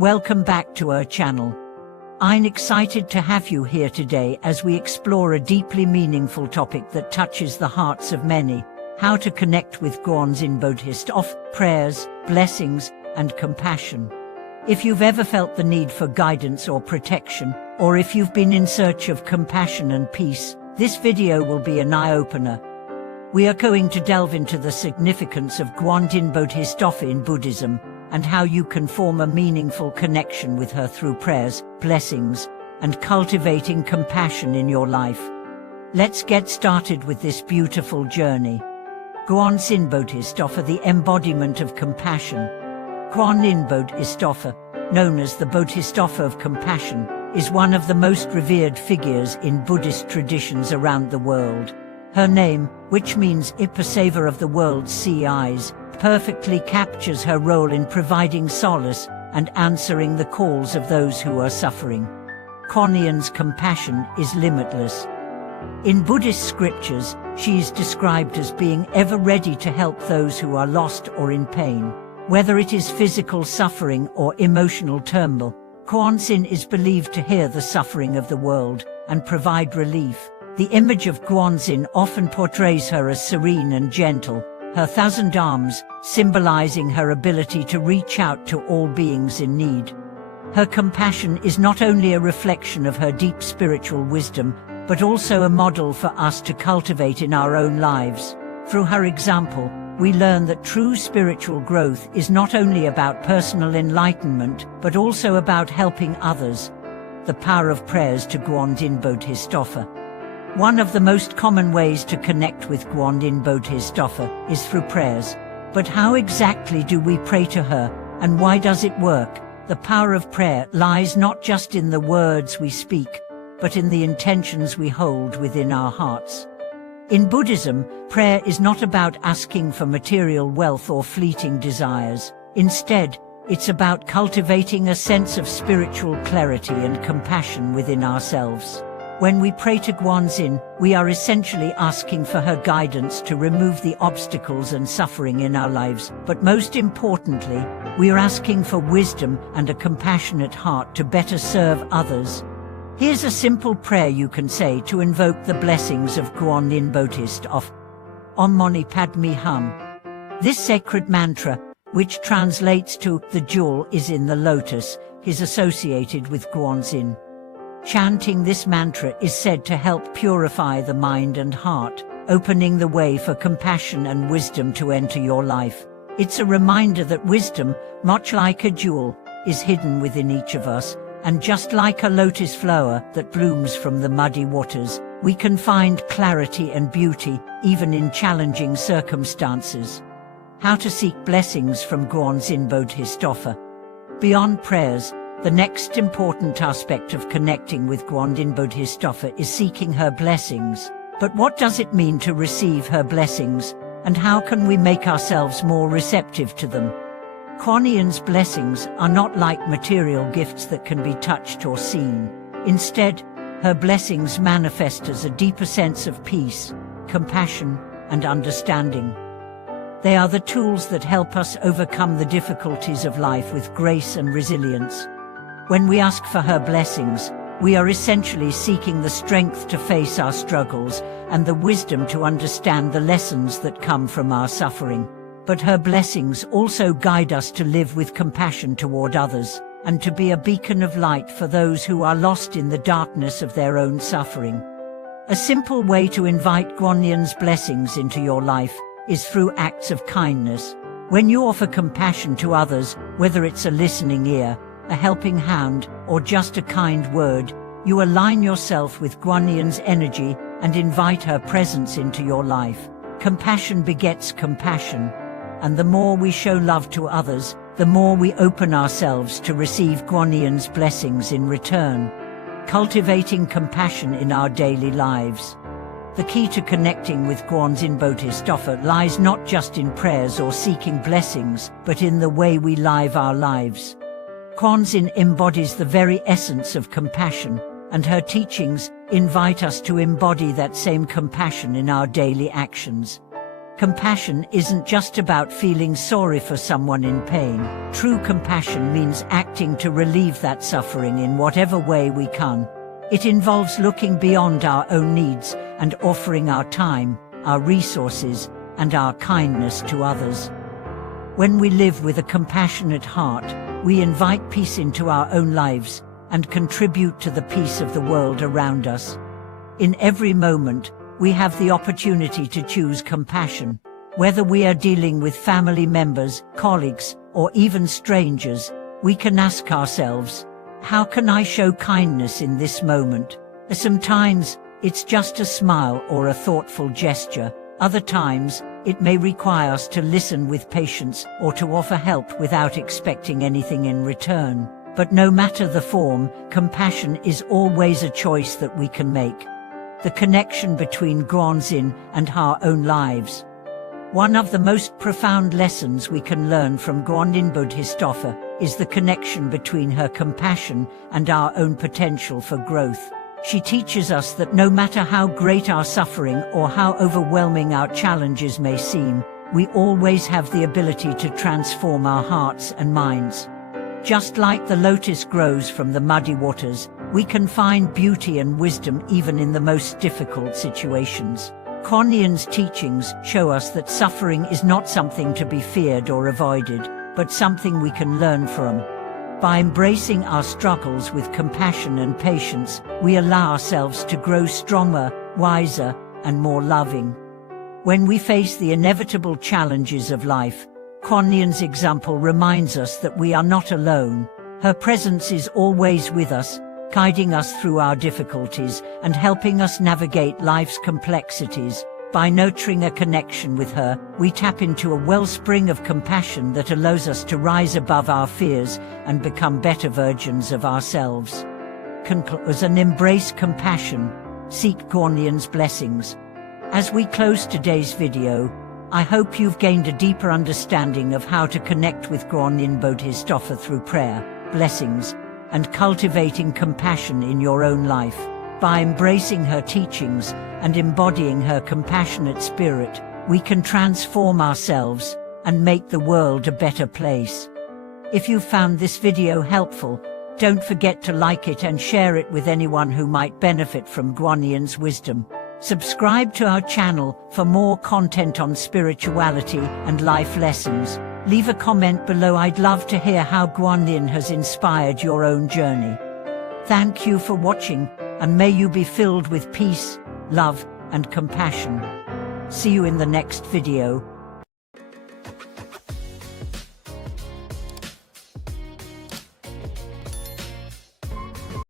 Welcome back to our channel. I'm excited to have you here today as we explore a deeply meaningful topic that touches the hearts of many: how to connect with Guanyin Bodhisattva, prayers, blessings, and compassion. If you've ever felt the need for guidance or protection, or if you've been in search of compassion and peace, this video will be an eye-opener. We are going to delve into the significance of Guanyin Bodhisattva in Buddhism, and how you can form a meaningful connection with her through prayers, blessings, and cultivating compassion in your life. Let's get started with this beautiful journey. Guanyin Bodhisattva, the embodiment of compassion. Guanyin Bodhisattva, known as the Bodhisattva of compassion, is one of the most revered figures in Buddhist traditions around the world. Her name, which means Saver of the world's sea eyes, perfectly captures her role in providing solace and answering the calls of those who are suffering. Guanyin's compassion is limitless. In Buddhist scriptures, she is described as being ever ready to help those who are lost or in pain. Whether it is physical suffering or emotional turmoil, Guanyin is believed to hear the suffering of the world and provide relief. The image of Guanyin often portrays her as serene and gentle, her 1,000 arms symbolizing her ability to reach out to all beings in need. Her compassion is not only a reflection of her deep spiritual wisdom, but also a model for us to cultivate in our own lives. Through her example, we learn that true spiritual growth is not only about personal enlightenment, but also about helping others. The power of prayers to Guanyin Bodhisattva. One of the most common ways to connect with Guanyin Bodhisattva is through prayers. But how exactly do we pray to her, and why does it work? The power of prayer lies not just in the words we speak, but in the intentions we hold within our hearts. In Buddhism, prayer is not about asking for material wealth or fleeting desires. Instead, it's about cultivating a sense of spiritual clarity and compassion within ourselves. When we pray to Guanyin, we are essentially asking for her guidance to remove the obstacles and suffering in our lives, but most importantly, we are asking for wisdom and a compassionate heart to better serve others. Here's a simple prayer you can say to invoke the blessings of Guanyin Bodhisattva. Om Mani Padme Hum. This sacred mantra, which translates to "the jewel is in the lotus," is associated with Guanyin. Chanting this mantra is said to help purify the mind and heart, opening the way for compassion and wisdom to enter your life. It's a reminder that wisdom, much like a jewel, is hidden within each of us, and just like a lotus flower that blooms from the muddy waters, we can find clarity and beauty even in challenging circumstances. How to seek blessings from Guanyin Bodhisattva. Beyond prayers, the next important aspect of connecting with Guanyin Bodhisattva is seeking her blessings. But what does it mean to receive her blessings, and how can we make ourselves more receptive to them? Guanyin's blessings are not like material gifts that can be touched or seen. Instead, her blessings manifest as a deeper sense of peace, compassion, and understanding. They are the tools that help us overcome the difficulties of life with grace and resilience. When we ask for her blessings, we are essentially seeking the strength to face our struggles and the wisdom to understand the lessons that come from our suffering. But her blessings also guide us to live with compassion toward others, and to be a beacon of light for those who are lost in the darkness of their own suffering. A simple way to invite Guanyin's blessings into your life is through acts of kindness. When you offer compassion to others, whether it's a listening ear, a helping hand, or just a kind word, you align yourself with Guanyin's energy and invite her presence into your life. Compassion begets compassion, and the more we show love to others, the more we open ourselves to receive Guanyin's blessings in return. Cultivating compassion in our daily lives. The key to connecting with Guanyin Bodhisattva lies not just in prayers or seeking blessings, but in the way we live our lives. Guanyin embodies the very essence of compassion, and her teachings invite us to embody that same compassion in our daily actions. Compassion isn't just about feeling sorry for someone in pain. True compassion means acting to relieve that suffering in whatever way we can. It involves looking beyond our own needs and offering our time, our resources, and our kindness to others. When we live with a compassionate heart, we invite peace into our own lives and contribute to the peace of the world around us. In every moment, we have the opportunity to choose compassion. Whether we are dealing with family members, colleagues, or even strangers, we can ask ourselves, how can I show kindness in this moment? Sometimes, it's just a smile or a thoughtful gesture. Other times, it may require us to listen with patience or to offer help without expecting anything in return. But no matter the form, compassion is always a choice that we can make. The connection between Guanyin and our own lives. One of the most profound lessons we can learn from Guanyin Bodhisattva is the connection between her compassion and our own potential for growth. She teaches us that no matter how great our suffering or how overwhelming our challenges may seem, we always have the ability to transform our hearts and minds. Just like the lotus grows from the muddy waters, we can find beauty and wisdom even in the most difficult situations. Guanyin's teachings show us that suffering is not something to be feared or avoided, but something we can learn from. By embracing our struggles with compassion and patience, we allow ourselves to grow stronger, wiser, and more loving. When we face the inevitable challenges of life, Guanyin's example reminds us that we are not alone. Her presence is always with us, guiding us through our difficulties and helping us navigate life's complexities. By nurturing a connection with her, we tap into a wellspring of compassion that allows us to rise above our fears and become better versions of ourselves. Conclude and embrace compassion. Seek Guanyin's blessings. As we close today's video, I hope you've gained a deeper understanding of how to connect with Guanyin Bodhisattva through prayer, blessings, and cultivating compassion in your own life. By embracing her teachings and embodying her compassionate spirit, we can transform ourselves and make the world a better place. If you found this video helpful, don't forget to like it and share it with anyone who might benefit from Guanyin's wisdom. Subscribe to our channel for more content on spirituality and life lessons. Leave a comment below. I'd love to hear how Guanyin has inspired your own journey. Thank you for watching, and may you be filled with peace, love, and compassion. See you in the next video.